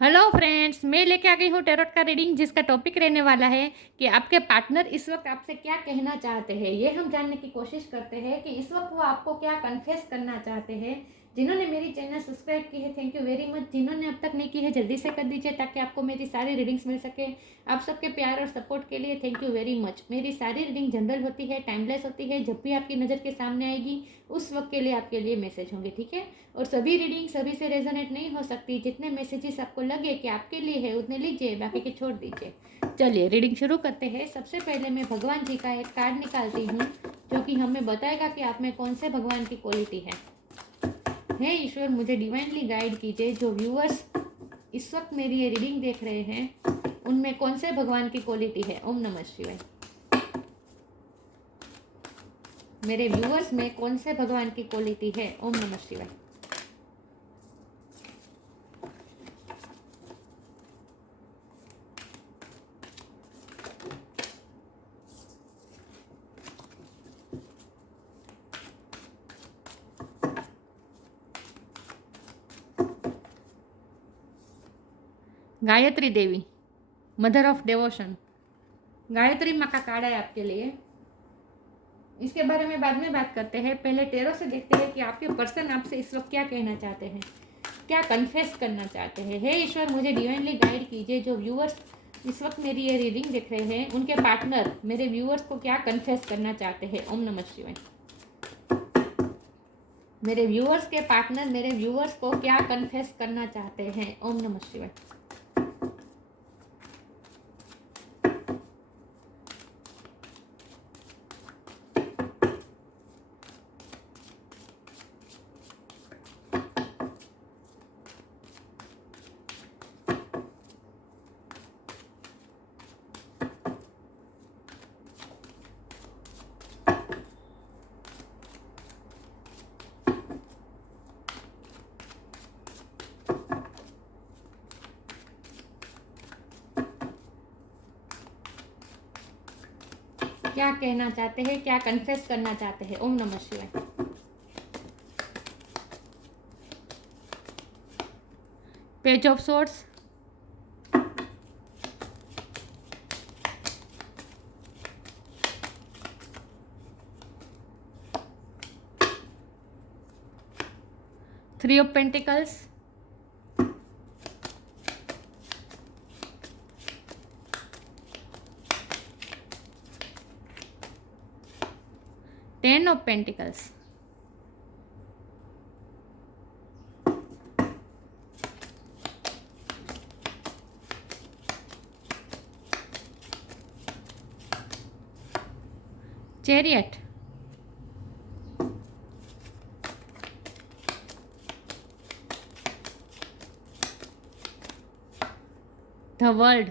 Hello friends, मैं लेके आ गई हूँ टैरोट का रीडिंग जिसका टॉपिक रहने वाला है कि आपके पार्टनर इस वक्त आपसे क्या कहना चाहते हैं। ये हम जानने की कोशिश करते हैं कि इस वक्त वो आपको क्या कन्फेस करना चाहते हैं। जिन्होंने मेरी चैनल सब्सक्राइब की है, थैंक यू वेरी मच। जिन्होंने अब तक नहीं की है, जल्दी से कर दीजिए ताकि आपको मेरी सारी रीडिंग्स मिल सके। आप सबके प्यार और सपोर्ट के लिए थैंक यू वेरी मच। मेरी सारी रीडिंग जनरल होती है, टाइमलेस होती है। जब भी आपकी नज़र के सामने आएगी उस वक्त के लिए आपके लिए मैसेज होंगे, ठीक है। और सभी रीडिंग सभी से रेजोनेट नहीं हो सकती। जितने मैसेजेस आपको लगे कि आपके लिए है उतने लीजिए, बाकी के छोड़ दीजिए। चलिए रीडिंग शुरू करते हैं। सबसे पहले मैं भगवान जी का एक कार्ड निकालती हूँ जो कि हमें बताएगा कि आप में कौन से भगवान की क्वालिटी है। हे ईश्वर, मुझे डिवाइनली गाइड कीजिए। जो व्यूअर्स इस वक्त मेरी ये रीडिंग देख रहे हैं उनमें कौन से भगवान की क्वालिटी है। ओम नमः शिवाय। मेरे व्यूअर्स में कौन से भगवान की क्वालिटी है। ओम नमः शिवाय। Gayatri Devi, mother of डेवोशन। गायत्री माँ का कार्ड है आपके लिए। इसके बारे में बाद में बात करते हैं। पहले टेरो से देखते हैं कि आपके पर्सन आपसे इस वक्त क्या कहना चाहते हैं, क्या कन्फेस करना चाहते हैं। हे ईश्वर, मुझे डिवाइनली गाइड कीजिए। जो व्यूअर्स इस वक्त मेरी ये रीडिंग देख रहे हैं उनके पार्टनर मेरे व्यूअर्स को क्या कन्फेस करना चाहते हैं। ओम नमः शिवाय। मेरे व्यूअर्स के पार्टनर मेरे व्यूअर्स को क्या कन्फेस करना चाहते हैं। ओम नमः शिवाय। क्या कहना चाहते हैं, क्या कन्फेस करना चाहते हैं। ओम नमः शिवाय। Page of swords, three of pentacles, ten of pentacles, chariot, the world,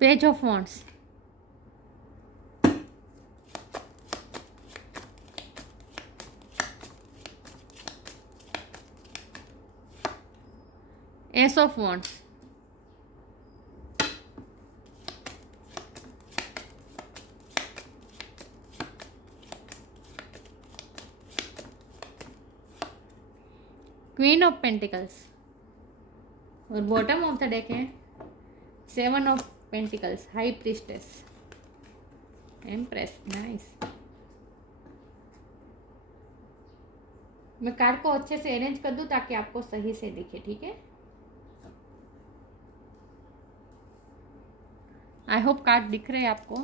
page of wands, S of wands, queen of pentacles और बॉटम ऑफ द डेक है seven of pentacles, high priestess, empress. Nice. मैं card को अच्छे से arrange कर दूं ताकि आपको सही से दिखे, ठीक है। आई होप कार्ड दिख रहे हैं आपको।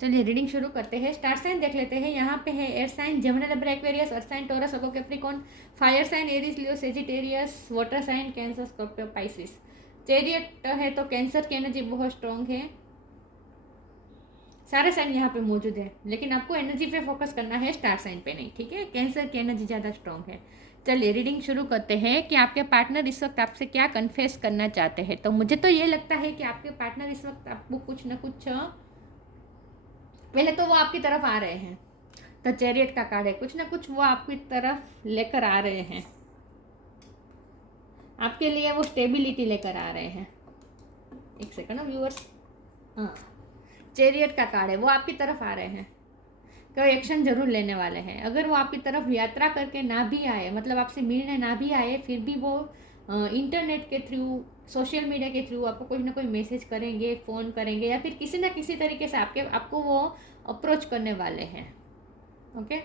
चलिए रीडिंग शुरू करते हैं। स्टार साइन देख लेते हैं। यहाँ पे है air sign Gemini, Libra, Aquarius, earth sign Taurus, Virgo, Capricorn, fire sign Aries, Leo, Sagittarius, water sign Cancer, Scorpio, Pisces. Chariot है तो कैंसर की एनर्जी बहुत स्ट्रॉन्ग है। सारे साइन यहाँ पे मौजूद है लेकिन आपको एनर्जी पे फोकस करना है, स्टार साइन पे नहीं, ठीक है। कैंसर की एनर्जी ज़्यादा स्ट्रॉन्ग है। चलिए रीडिंग शुरू करते हैं कि आपके पार्टनर इस वक्त आपसे क्या कन्फेस करना चाहते हैं। तो मुझे तो ये लगता है कि आपके पार्टनर इस वक्त आपको कुछ ना कुछ, पहले तो वो आपकी तरफ आ रहे हैं। तो चैरियट का कार्ड है, कुछ ना कुछ वो आपकी तरफ लेकर आ रहे हैं। आपके लिए वो स्टेबिलिटी लेकर आ रहे हैं। एक सेकंड व्यूअर्स। हाँ, चैरियट का कार्ड है, वो आपकी तरफ आ रहे हैं, कोई एक्शन जरूर लेने वाले हैं। अगर वो आपकी तरफ यात्रा करके ना भी आए, मतलब आपसे मिलने ना भी आए, फिर भी वो इंटरनेट के थ्रू, सोशल मीडिया के थ्रू आपको कोई ना कोई मैसेज करेंगे, फ़ोन करेंगे, या फिर किसी ना किसी तरीके से आपको वो अप्रोच करने वाले हैं। ओके,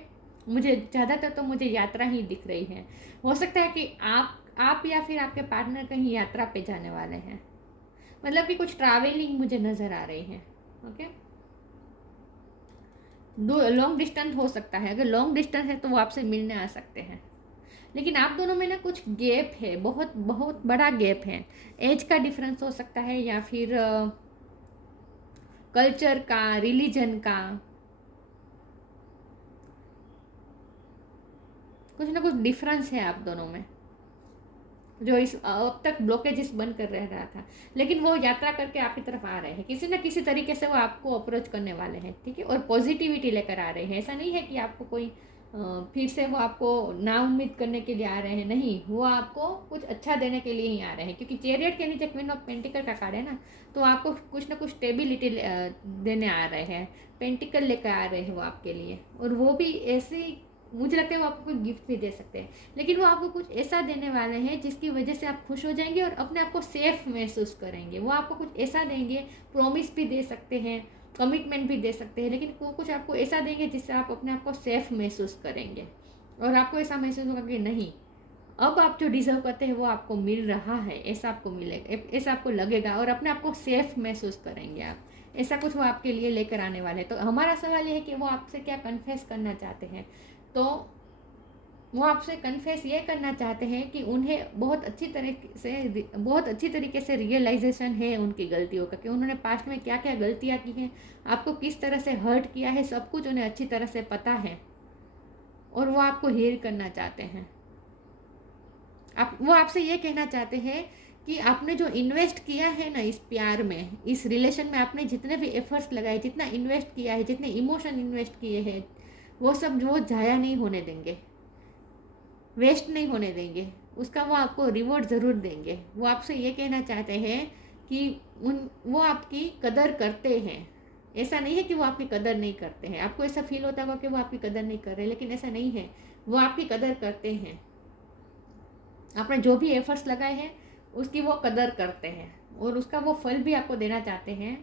मुझे ज़्यादातर तो मुझे यात्रा ही दिख रही है। हो सकता है कि आप या फिर आपके पार्टनर कहीं यात्रा पे जाने वाले हैं, मतलब कि कुछ ट्रैवलिंग मुझे नज़र आ रही है। ओके, लॉन्ग डिस्टेंस हो सकता है, अगर लॉन्ग डिस्टेंस है तो वो आपसे मिलने आ सकते हैं। लेकिन आप दोनों में ना कुछ गैप है, बहुत बहुत बड़ा गैप है। एज का डिफरेंस हो सकता है, या फिर कल्चर का, रिलीजन का, कुछ ना कुछ डिफरेंस है आप दोनों में, जो इस अब तक ब्लॉकेजेस बन कर रह रहा था। लेकिन वो यात्रा करके आपकी तरफ आ रहे हैं, किसी न किसी तरीके से वो आपको अप्रोच करने वाले हैं, ठीक है। और पॉजिटिविटी लेकर आ रहे हैं, ऐसा नहीं है कि आपको कोई फिर से वो आपको ना उम्मीद करने के लिए आ रहे हैं, नहीं, वो आपको कुछ अच्छा देने के लिए ही आ रहे हैं। क्योंकि चैरियट के नीचे क्वीन ऑफ पेंटिकल का कार्ड है ना, तो आपको कुछ ना कुछ स्टेबिलिटी देने आ रहे हैं, पेंटिकल लेकर आ रहे हैं वो आपके लिए। और वो भी ऐसे, मुझे लगता है वो आपको कोई गिफ्ट भी दे सकते हैं, लेकिन वो आपको कुछ ऐसा देने वाले हैं जिसकी वजह से आप खुश हो जाएंगे और अपने आप को सेफ महसूस करेंगे। वो आपको कुछ ऐसा देंगे, प्रॉमिस भी दे सकते हैं, कमिटमेंट भी दे सकते हैं, लेकिन वो कुछ आपको ऐसा देंगे जिससे आप अपने आप को सेफ महसूस करेंगे। और आपको ऐसा महसूस होगा कि नहीं, अब आप जो डिजर्व करते हैं वो आपको मिल रहा है, ऐसा आपको मिलेगा, ऐसा आपको लगेगा, और अपने आप को सेफ महसूस करेंगे आप। ऐसा कुछ वो आपके लिए लेकर आने वाले हैं। तो हमारा सवाल ये है कि वो आपसे क्या कन्फेस करना चाहते हैं। तो वो आपसे कन्फेस ये करना चाहते हैं कि उन्हें बहुत अच्छी तरीके से रियलाइजेशन है उनकी गलतियों का, कि उन्होंने पास्ट में क्या क्या गलतियाँ की हैं, आपको किस तरह से हर्ट किया है, सब कुछ उन्हें अच्छी तरह से पता है, और वो आपको हील करना चाहते हैं। वो आपसे ये कहना चाहते हैं कि आपने जो इन्वेस्ट किया है ना इस प्यार में, इस रिलेशन में, आपने जितने भी एफर्ट्स लगाए, जितना इन्वेस्ट किया है, जितने इमोशन इन्वेस्ट किए हैं, वो सब वो जाया नहीं होने देंगे, वेस्ट नहीं होने देंगे, उसका वो आपको रिवॉर्ड ज़रूर देंगे। वो आपसे ये कहना चाहते हैं कि वो आपकी कदर करते हैं। ऐसा नहीं है कि वो आपकी कदर नहीं करते हैं, आपको ऐसा फील होता होगा कि वो आपकी कदर नहीं कर रहे, लेकिन ऐसा नहीं है, वो आपकी कदर करते हैं। आपने जो भी एफर्ट्स लगाए हैं उसकी वो कदर करते हैं, और उसका वो फल भी आपको देना चाहते हैं।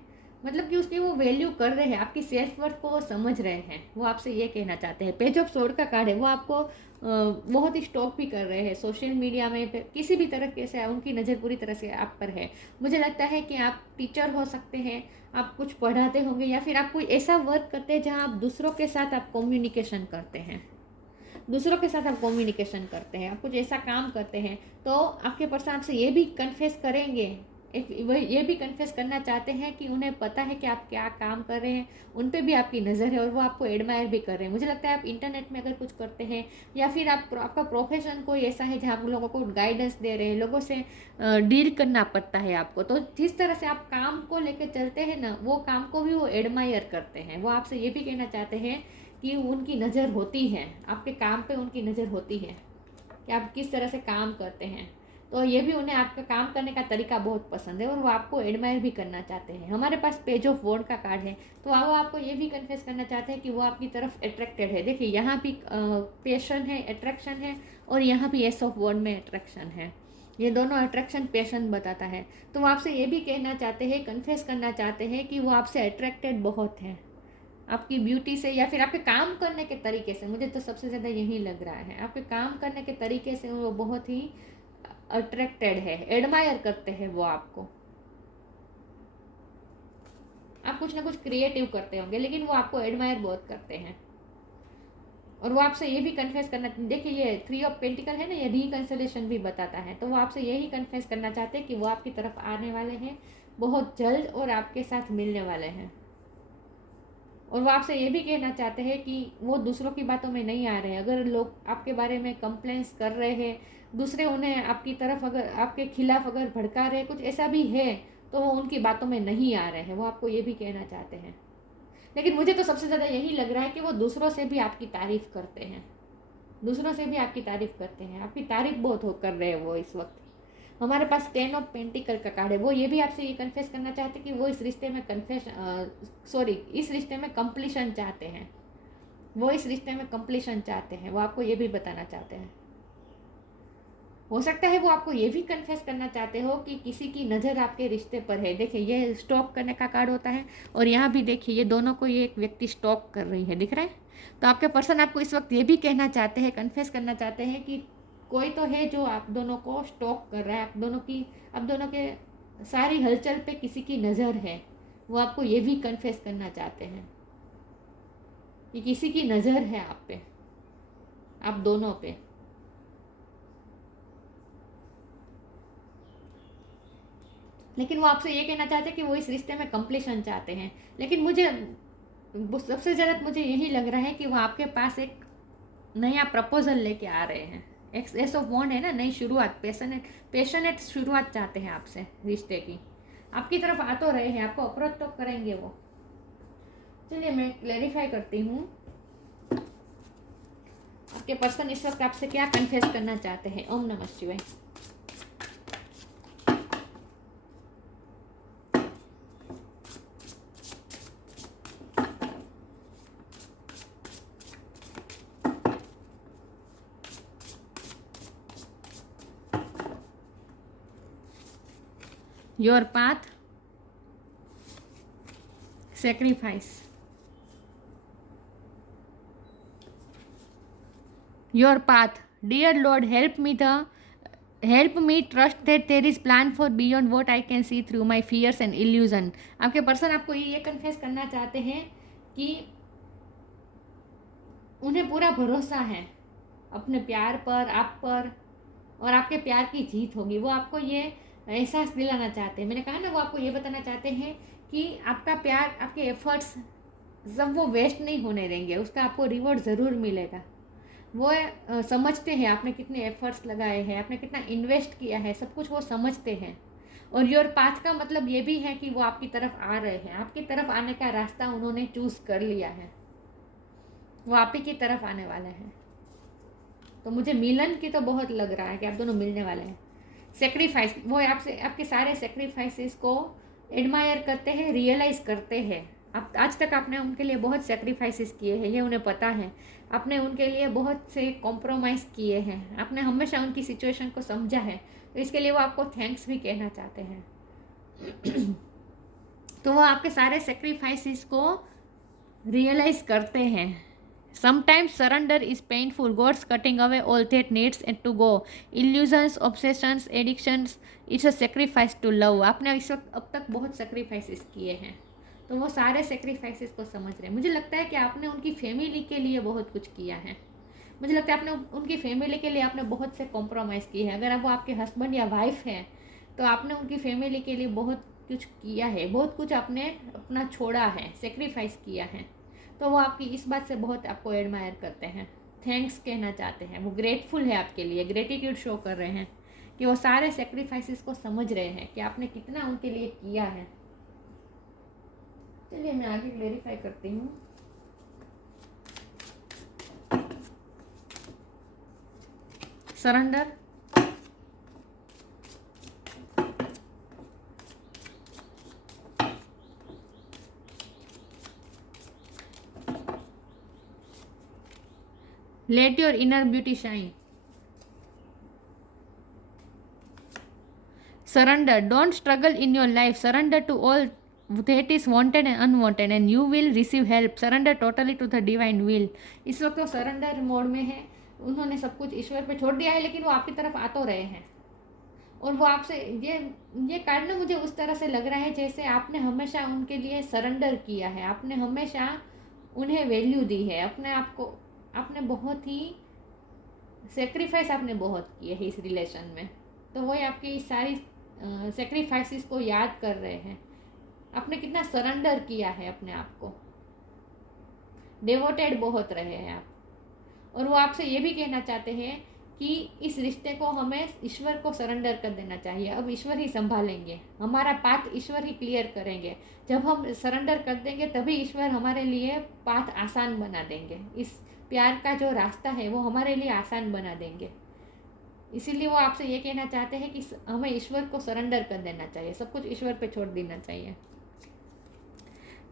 मतलब कि उसकी वो वैल्यू कर रहे हैं, आपकी सेल्फ वर्थ को वो समझ रहे हैं, वो आपसे ये कहना चाहते हैं। पेज ऑफ सोर्ड का कार्ड है, वो आपको बहुत ही स्टॉक भी कर रहे हैं सोशल मीडिया में, किसी भी तरह से उनकी नज़र पूरी तरह से आप पर है। मुझे लगता है कि आप टीचर हो सकते हैं, आप कुछ पढ़ाते होंगे, या फिर आप कोई ऐसा वर्क करते हैं जहाँ आप दूसरों के साथ आप कम्युनिकेशन करते हैं, दूसरों के साथ आप कम्युनिकेशन करते हैं, आप कुछ ऐसा काम करते हैं। तो आपके पर्सन आपसे ये भी कन्फेस करेंगे, ये भी कन्फेस करना चाहते हैं कि उन्हें पता है कि आप क्या काम कर रहे हैं, उन पे भी आपकी नज़र है, और वो आपको एडमायर भी कर रहे हैं। मुझे लगता है आप इंटरनेट में अगर कुछ करते हैं, या फिर आपका प्रोफेशन कोई ऐसा है जहाँ आप लोगों को गाइडेंस दे रहे हैं, लोगों से डील करना पड़ता है आपको, तो जिस तरह से आप काम को लेकर चलते हैं ना, वो काम को भी वो एडमायर करते हैं। वो आपसे ये भी कहना चाहते हैं कि उनकी नज़र होती है, आपके काम पे उनकी नज़र होती है कि आप किस तरह से काम करते हैं। तो ये भी उन्हें आपका काम करने का तरीका बहुत पसंद है, और वो आपको एडमायर भी करना चाहते हैं। हमारे पास पेज ऑफ वॉन्ड का कार्ड है, तो वो आपको ये भी कन्फेस करना चाहते हैं कि वो आपकी तरफ अट्रैक्टेड है। देखिए, यहाँ भी पैशन है, अट्रैक्शन है, और यहाँ भी एस ऑफ वॉन्ड में अट्रैक्शन है। ये दोनों अट्रैक्शन पैशन बताता है। तो वो आपसे ये भी कहना चाहते हैं, कन्फेस करना चाहते हैं कि वो आपसे अट्रैक्टेड बहुत हैं, आपकी ब्यूटी से, या फिर आपके काम करने के तरीके से। मुझे तो सबसे ज़्यादा यही लग रहा है, आपके काम करने के तरीके से वो बहुत ही अट्रैक्टेड है, एडमायर करते हैं वो आपको। आप कुछ ना कुछ क्रिएटिव करते होंगे, लेकिन वो आपको एडमायर बहुत करते हैं। और वो आपसे ये भी कन्फेस करना, देखिए ये 3 ऑफ पेंटिकल है ना, ये रिकंसिलिएशन भी बताता है। तो वो आपसे यही कन्फेस करना चाहते हैं कि वो आपकी तरफ आने वाले हैं बहुत जल्द, और आपके साथ मिलने वाले हैं। और वो आपसे ये भी कहना चाहते हैं कि वो दूसरों की बातों में नहीं आ रहे हैं। अगर लोग आपके बारे में कंप्लेंट्स कर रहे हैं, दूसरे उन्हें आपकी तरफ, अगर आपके खिलाफ अगर भड़का रहे, कुछ ऐसा भी है, तो वो उनकी बातों में नहीं आ रहे हैं। वो आपको ये भी कहना चाहते हैं। लेकिन मुझे तो सबसे ज़्यादा यही लग रहा है कि वो दूसरों से भी आपकी तारीफ़ करते हैं, दूसरों से भी आपकी तारीफ़ करते हैं, आपकी तारीफ़ बहुत हो कर रहे हैं वो इस वक्त। हमारे पास 10 ऑफ पेंटिकल का कार्ड है। वो ये भी आपसे ये कन्फेस करना चाहते हैं कि वो इस रिश्ते में इस रिश्ते में कंप्लीशन चाहते हैं। वो इस रिश्ते में कंप्लीशन चाहते हैं, वो आपको ये भी बताना चाहते हैं। हो सकता है वो आपको ये भी कन्फेस करना चाहते हो कि किसी की नज़र आपके रिश्ते पर है। देखिए ये स्टॉक करने का कार्ड होता है, और यहाँ भी देखिए ये दोनों को ये एक व्यक्ति स्टॉक कर रही है, दिख रहा है। तो आपके पर्सन आपको इस वक्त ये भी कहना चाहते हैं, कन्फेस करना चाहते हैं कि कोई तो है जो आप दोनों को स्टॉक कर रहा है, आप दोनों के सारी हलचल पे किसी की नज़र है। वो आपको ये भी कन्फेस करना चाहते हैं कि किसी की नज़र है आप पे, आप दोनों पे। लेकिन वो आपसे ये कहना चाहते हैं कि वो इस रिश्ते में कंप्लीशन चाहते हैं। लेकिन सबसे ज़्यादा मुझे यही लग रहा है कि वो आपके पास एक नया प्रपोजल लेके आ रहे हैं। एस ऑफ वॉन्ड है ना, नई शुरुआत, पैशनेट शुरुआत चाहते हैं आपसे रिश्ते की। आपकी तरफ आ तो रहे हैं, आपको अप्रोच तो करेंगे वो। चलिए मैं क्लैरिफाई करती हूँ आपके पर्सन इस वक्त आपसे क्या कन्फेस करना चाहते हैं। ओम नमः शिवाय। Your path, sacrifice. Your path. Dear Lord, help me trust that there is plan for beyond what I can see through my fears and illusion. आपके पर्सन आपको ये कन्फेस करना चाहते हैं कि उन्हें पूरा भरोसा है अपने प्यार पर, आप पर, और आपके प्यार की जीत होगी। वो आपको ये एहसास दिलाना चाहते हैं। मैंने कहा ना, वो आपको ये बताना चाहते हैं कि आपका प्यार, आपके एफर्ट्स सब वो वेस्ट नहीं होने देंगे, उसका आपको रिवॉर्ड ज़रूर मिलेगा। वो समझते हैं आपने कितने एफर्ट्स लगाए हैं, आपने कितना इन्वेस्ट किया है, सब कुछ वो समझते हैं। और योर पाथ का मतलब ये भी है कि वो आपकी तरफ आ रहे हैं, आपकी तरफ आने का रास्ता उन्होंने चूज़ कर लिया है, वो आप ही की तरफ आने वाले हैं। तो मुझे मिलन की तो बहुत लग रहा है कि आप दोनों मिलने वाले हैं। सेक्रीफाइस, वो आपसे आपके सारे सेक्रीफाइसेस को एडमायर करते हैं, रियलाइज़ करते हैं। आप आज तक आपने उनके लिए बहुत सेक्रीफाइसेस किए हैं, ये उन्हें पता है। आपने उनके लिए बहुत से कॉम्प्रोमाइज़ किए हैं, आपने हमेशा उनकी सिचुएशन को समझा है, तो इसके लिए वो आपको थैंक्स भी कहना चाहते हैं। तो वो आपके सारे सेक्रीफाइसेस को रियलाइज़ करते हैं। Sometimes surrender is painful. God's cutting away all that needs and to go. Illusions, obsessions, addictions. It's a sacrifice to love. आपने इस वक्त अब तक बहुत सेक्रीफाइसेस किए हैं, तो वो सारे सेक्रीफाइसेस को समझ रहे हैं। मुझे लगता है कि आपने उनकी फैमिली के लिए बहुत कुछ किया है। मुझे लगता है आपने उनकी फैमिली के लिए आपने बहुत से कॉम्प्रोमाइज़ किए हैं। अगर अब वो आपके हस्बैंड या वाइफ हैं, तो आपने उनकी फैमिली के लिए बहुत कुछ किया है, बहुत कुछ आपने अपना छोड़ा है, सेक्रीफाइस किया है। तो वो आपकी इस बात से बहुत आपको एडमायर करते हैं, थैंक्स कहना चाहते हैं। वो ग्रेटफुल है आपके लिए, ग्रेटिट्यूड शो कर रहे हैं कि वो सारे सेक्रीफाइसेस को समझ रहे हैं कि आपने कितना उनके लिए किया है। चलिए मैं आगे क्लेरिफाई करती हूँ। Surrender, let your inner beauty shine. Surrender, don't struggle in your life. Surrender to all that is wanted and unwanted and you will receive help. Surrender totally to the divine will. इस वक्त वो surrender mode में है, उन्होंने सब कुछ ईश्वर पे छोड़ दिया है, लेकिन वो आपकी तरफ आ तो रहे हैं। और वो आपसे ये कार्ड ना मुझे उस तरह से लग रहा है जैसे आपने हमेशा उनके लिए सरेंडर किया है, आपने हमेशा उन्हें वैल्यू दी है, अपने आप को आपने बहुत ही सेक्रीफाइस आपने बहुत किए है इस रिलेशन में। तो वही आपकी सारी सेक्रीफाइसेस को याद कर रहे हैं, आपने कितना सरेंडर किया है अपने आप को, डिवोटेड बहुत रहे हैं आप। और वो आपसे ये भी कहना चाहते हैं कि इस रिश्ते को हमें ईश्वर को सरेंडर कर देना चाहिए। अब ईश्वर ही संभालेंगे, हमारा पाथ ईश्वर ही क्लियर करेंगे। जब हम सरेंडर कर देंगे तभी ईश्वर हमारे लिए पाथ आसान बना देंगे, इस प्यार का जो रास्ता है वो हमारे लिए आसान बना देंगे। इसीलिए वो आपसे ये कहना चाहते हैं कि हमें ईश्वर को सरेंडर कर देना चाहिए, सब कुछ ईश्वर पे छोड़ देना चाहिए।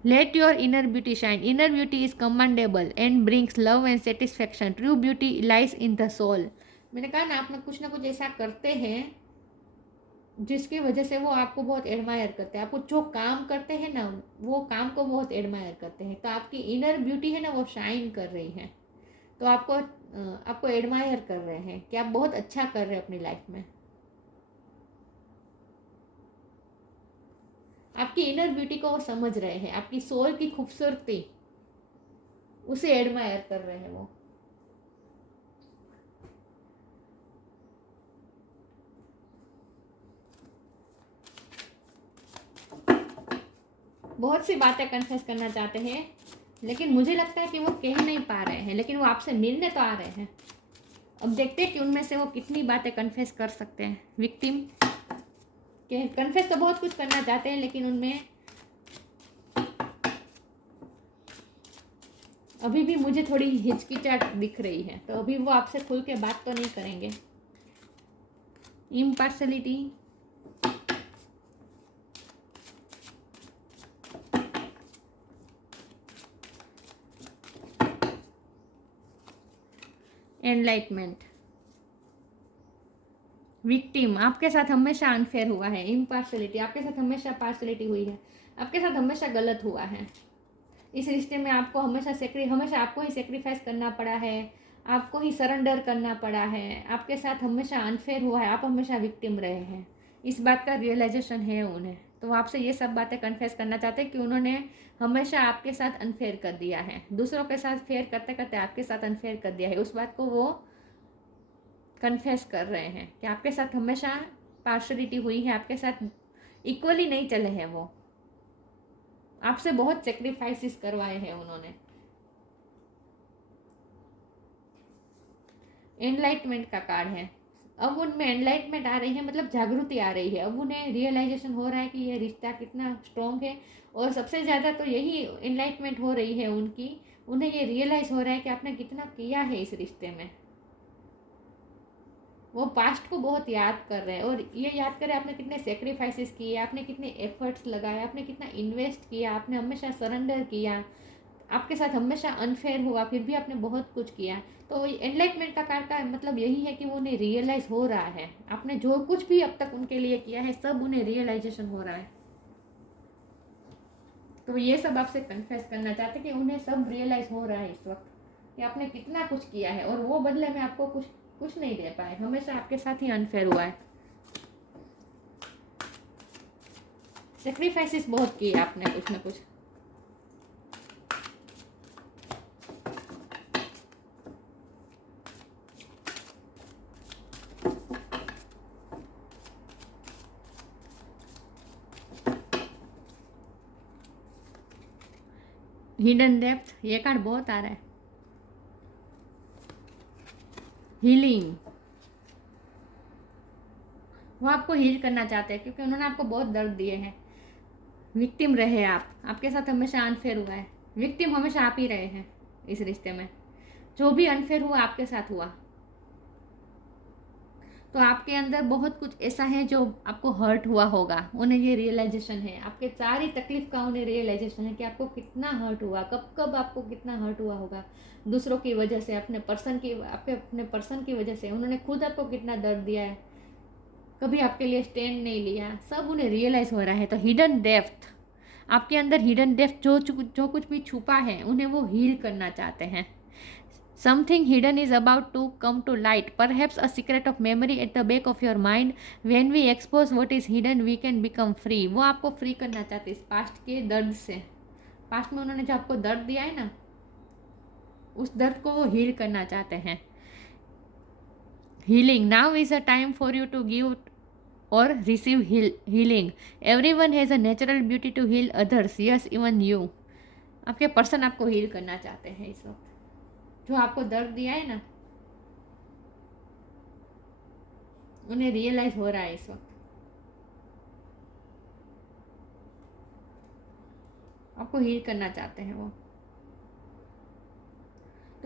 Let your inner beauty shine. Inner beauty is commendable and brings love and satisfaction. True beauty lies in the soul. मैंने कहा ना, आप कुछ ना कुछ ऐसा करते हैं जिसकी वजह से वो आपको बहुत एडमायर करते हैं। आपको जो काम करते हैं ना, वो काम को बहुत एडमायर करते हैं। तो आपकी इनर ब्यूटी है ना, वो शाइन कर रही है। तो आपको एडमायर कर रहे हैं कि आप बहुत अच्छा कर रहे हैं अपनी लाइफ में। आपकी इनर ब्यूटी को वो समझ रहे हैं, आपकी सोल की खूबसूरती, उसे एडमायर कर रहे हैं वो। बहुत सी बातें कन्फेस करना चाहते हैं, लेकिन मुझे लगता है कि वो कह नहीं पा रहे हैं, लेकिन वो आपसे मिलने तो आ रहे हैं। अब देखते हैं कि उनमें से वो कितनी बातें कन्फेस कर सकते हैं। विक्टिम के कन्फेस तो बहुत कुछ करना चाहते हैं, लेकिन उनमें अभी भी मुझे थोड़ी हिचकिचाहट दिख रही है। तो अभी वो आपसे खुल के बात तो नहीं करेंगे। Impartiality, enlightenment. विक्टिम, आपके साथ हमेशा अनफेयर हुआ है। इम्पार्शलिटी, आपके साथ हमेशा पार्शलिटी हुई है, आपके साथ हमेशा गलत हुआ है। इस रिश्ते में आपको हमेशा आपको ही सेक्रीफाइस करना पड़ा है, आपको ही सरेंडर करना पड़ा है। आपके साथ हमेशा अनफेयर हुआ है, आप हमेशा विक्टिम रहे हैं। इस बात का रियलाइजेशन है उन्हें। तो वो आपसे ये सब बातें कन्फेस करना चाहते हैं कि उन्होंने हमेशा आपके साथ अनफेयर कर दिया है, दूसरों के साथ फेयर करते करते आपके साथ अनफेयर कर दिया है। उस बात को वो कन्फेस कर रहे हैं कि आपके साथ हमेशा पार्शलिटी हुई है, आपके साथ इक्वली नहीं चले हैं वो। आपसे बहुत सेक्रीफाइसेस करवाए हैं उन्होंने। एनलाइटमेंट का कार्ड है। अब उनमें एनलाइटमेंट आ रही है, मतलब जागृति आ रही है। अब उन्हें रियलाइजेशन हो रहा है कि ये रिश्ता कितना स्ट्रॉन्ग है। और सबसे ज़्यादा तो यही एनलाइटमेंट हो रही है उनकी। उन्हें ये रियलाइज़ हो रहा है कि आपने कितना किया है इस रिश्ते में। वो पास्ट को बहुत याद कर रहे हैं, और ये याद कर रहे हैं आपने कितने सेक्रीफाइसेस किए, आपने कितने एफर्ट्स लगाए, आपने कितना इन्वेस्ट किया, आपने हमेशा सरेंडर किया, आपके साथ हमेशा अनफेयर हुआ, फिर भी आपने बहुत कुछ किया। तो एनलाइटमेंट का कार्ड का मतलब यही है कि वो उन्हें रियलाइज़ हो रहा है, आपने जो कुछ भी अब तक उनके लिए किया है सब उन्हें रियलाइजेशन हो रहा है। तो ये सब आपसे कन्फेस करना चाहते कि उन्हें सब रियलाइज़ हो रहा है इस वक्त कि आपने कितना कुछ किया है, और वो बदले में आपको कुछ नहीं दे पाए, हमेशा आपके साथ ही अनफेयर हुआ है। सेक्रीफाइसेस बहुत किए आपने, कुछ ना कुछ। हिडन डेप्थ, ये कार्ड बहुत आ रहा है। हीलिंग, वो आपको हील करना चाहते हैं क्योंकि उन्होंने आपको बहुत दर्द दिए हैं। विक्टिम रहे आप, आपके साथ हमेशा अनफेयर हुआ है। विक्टिम हमेशा आप ही रहे हैं इस रिश्ते में। जो भी अनफेयर हुआ आपके साथ हुआ। तो आपके अंदर बहुत कुछ ऐसा है जो आपको हर्ट हुआ होगा, उन्हें ये रियलाइजेशन है। आपके सारी तकलीफ का उन्हें रियलाइजेशन है कि आपको कितना हर्ट हुआ, कब कब आपको कितना हर्ट हुआ होगा दूसरों की वजह से, आपके अपने पर्सन की वजह से। उन्होंने खुद आपको कितना दर्द दिया है, कभी आपके लिए स्टैंड नहीं लिया, सब उन्हें रियलाइज़ हो रहा है। तो हिडन डेप्थ, आपके अंदर हिडन डेप्थ जो कुछ भी छुपा है उन्हें वो हील करना चाहते हैं। Something hidden is about to come to light, perhaps a secret of memory at the back of your mind. When we expose what is hidden, we can become free. वो आपको फ्री करना चाहते हैं इस past के दर्द से। Past में उन्होंने जो आपको दर्द दिया है ना, उस दर्द को वो हील करना चाहते हैं। Healing, now is a time for you to give or receive healing. Everyone has a natural beauty to heal others, yes, even you. आपके पर्सन आपको हील करना चाहते हैं इस वक्त। जो आपको दर्द दिया है ना, उन्हें रियलाइज हो रहा है इस वक्त, आपको हील करना चाहते हैं वो।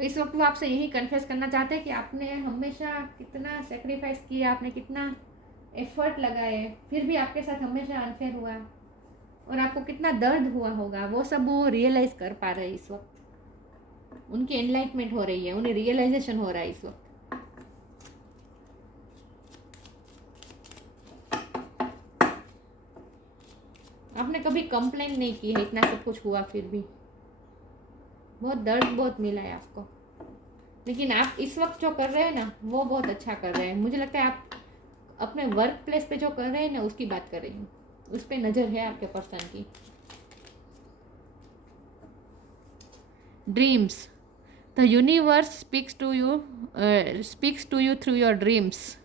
तो इस वक्त वो आपसे यही कन्फेस करना चाहते हैं कि आपने हमेशा कितना सेक्रीफाइस किया, आपने कितना एफर्ट लगाए, फिर भी आपके साथ हमेशा अनफेयर हुआ और आपको कितना दर्द हुआ होगा, वो सब वो रियलाइज़ कर पा रहे हैं इस वक्त। उनकी एनलाइटमेंट हो रही है, उन्हें रियलाइजेशन हो रहा है इस वक्त। आपने कभी कंप्लेन नहीं की है, इतना सब कुछ हुआ फिर भी बहुत दर्द बहुत मिला है आपको, लेकिन आप इस वक्त जो कर रहे हैं ना वो बहुत अच्छा कर रहे हैं। मुझे लगता है आप अपने वर्क प्लेस पे जो कर रहे हैं ना उसकी बात कर रही हूँ, उस पर नज़र है आपके पर्सन की। Dreams, the universe speaks to you through your dreams.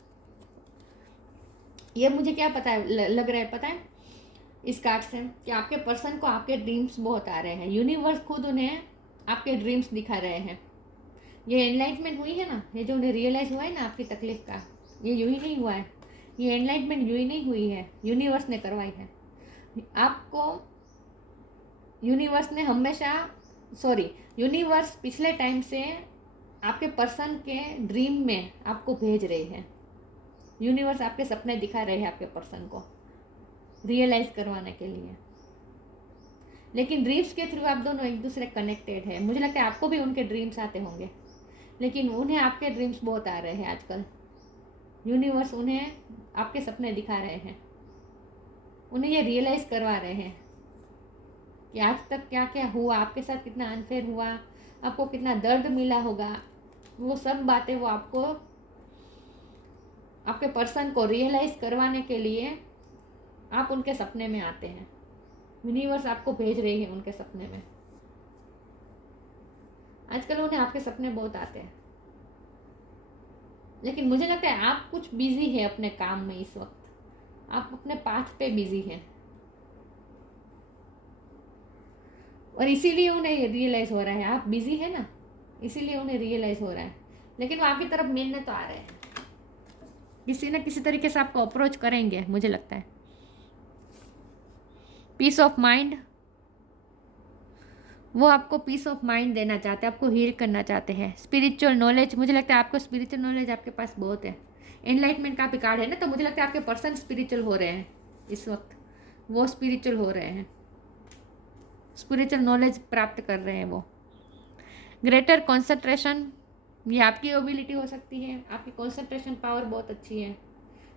ये मुझे क्या पता है, लग रहा है पता है इस कार्ड से कि आपके पर्सन को आपके ड्रीम्स बहुत आ रहे हैं। यूनिवर्स खुद उन्हें आपके ड्रीम्स दिखा रहे हैं। ये एनलाइटमेंट हुई है ना, ये जो उन्हें रियलाइज़ हुआ है ना आपकी तकलीफ का, ये यूँ ही नहीं हुआ है, ये एनलाइटमेंट यूँ ही नहीं हुई है, यूनिवर्स ने करवाई है आपको। यूनिवर्स ने हमेशा यूनिवर्स पिछले टाइम से आपके पर्सन के ड्रीम में आपको भेज रही है। यूनिवर्स आपके सपने दिखा रहे हैं आपके पर्सन को रियलाइज़ करवाने के लिए, लेकिन ड्रीम्स के थ्रू आप दोनों एक दूसरे कनेक्टेड है। मुझे लगता है आपको भी उनके ड्रीम्स आते होंगे, लेकिन उन्हें आपके ड्रीम्स बहुत आ रहे हैं आजकल। यूनिवर्स उन्हें आपके सपने दिखा रहे हैं, उन्हें ये रियलाइज़ करवा रहे हैं कि आज तक क्या क्या हुआ, आपके साथ कितना अनफेयर हुआ, आपको कितना दर्द मिला होगा। वो सब बातें वो आपको आपके पर्सन को रियलाइज़ करवाने के लिए आप उनके सपने में आते हैं। यूनिवर्स आपको भेज रही है उनके सपने में। आजकल उन्हें आपके सपने बहुत आते हैं, लेकिन मुझे लगता है आप कुछ बिजी है अपने काम में इस वक्त, आप अपने पाथ पे बिजी हैं और इसीलिए उन्हें रियलाइज़ हो रहा है। आप बिजी है ना, इसीलिए उन्हें रियलाइज़ हो रहा है, लेकिन वो आपकी तरफ मिलने तो आ रहे हैं, किसी न किसी तरीके से आपको अप्रोच करेंगे मुझे लगता है। पीस ऑफ माइंड, वो आपको पीस ऑफ माइंड देना चाहते हैं, आपको हील करना चाहते हैं। स्पिरिचुअल नॉलेज, मुझे लगता है आपको स्पिरिचुअल नॉलेज आपके पास बहुत है। एनलाइटमेंट का भी कार्ड है ना, तो मुझे लगता है आपके पर्सन स्पिरिचुअल हो रहे हैं इस वक्त, वो स्पिरिचुअल हो रहे हैं, स्पिरिचुअल नॉलेज प्राप्त कर रहे हैं वो। ग्रेटर कॉन्सेंट्रेशन, ये आपकी एबिलिटी हो सकती है, आपकी कॉन्सेंट्रेशन पावर बहुत अच्छी है।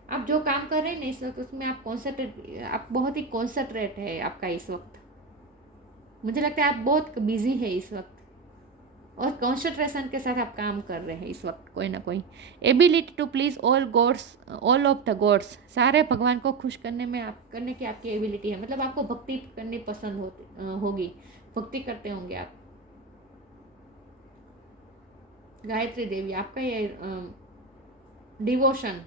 आप जो काम कर रहे हैं ना इस वक्त उसमें आप बहुत ही कॉन्सेंट्रेट है आपका इस वक्त। मुझे लगता है आप बहुत बिजी है इस वक्त और कॉन्सेंट्रेशन के साथ आप काम कर रहे हैं इस वक्त कोई ना कोई। Ability to please all of the gods, सारे भगवान को खुश करने की आपकी एबिलिटी है। मतलब आपको भक्ति करनी पसंद होगी, भक्ति करते होंगे आप। गायत्री देवी, आपका ये डिवोशन,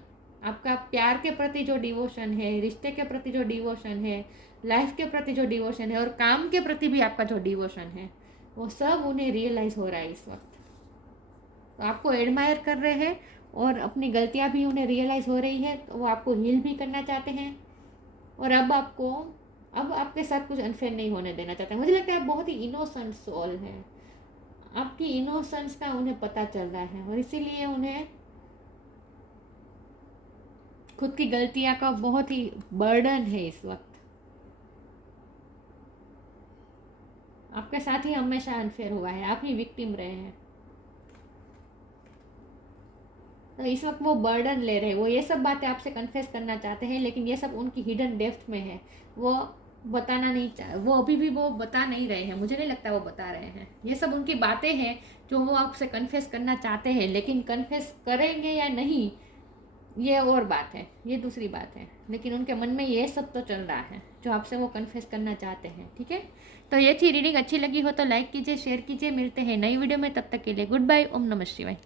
आपका प्यार के प्रति जो डिवोशन है, रिश्ते के प्रति जो डिवोशन है, लाइफ के प्रति जो डिवोशन है और काम के प्रति भी आपका जो डिवोशन है, वो सब उन्हें रियलाइज़ हो रहा है इस वक्त। तो आपको एडमायर कर रहे हैं और अपनी गलतियां भी उन्हें रियलाइज़ हो रही है, तो वो आपको हील भी करना चाहते हैं और अब आपके साथ कुछ अनफेयर नहीं होने देना चाहते हैं। मुझे लगता है आप बहुत ही इनोसेंट सोल हैं, आपकी इनोसेंस का उन्हें पता चल रहा है और इसीलिए उन्हें खुद की गलतियां का बहुत ही बर्डन है इस वक्त। आपके साथ ही हमेशा अनफेयर हुआ है, आप ही विक्टिम रहे हैं, तो इस वक्त वो बर्डन ले रहे हैं। वो ये सब बातें आपसे कन्फेस करना चाहते हैं, लेकिन ये सब उनकी हिडन डेप्थ में है, वो बताना नहीं वो अभी भी वो बता नहीं रहे हैं। मुझे नहीं लगता वो बता रहे हैं। ये सब उनकी बातें हैं जो वो आपसे कन्फेस करना चाहते हैं, लेकिन कन्फेस करेंगे या नहीं ये और बात है, ये दूसरी बात है। लेकिन उनके मन में ये सब तो चल रहा है जो आपसे वो कन्फेस करना चाहते हैं। ठीक है, तो ये थी रीडिंग। अच्छी लगी हो तो लाइक कीजिए, शेयर कीजिए। मिलते हैं नई वीडियो में, तब तक के लिए गुड बाय। ओम नमः शिवाय।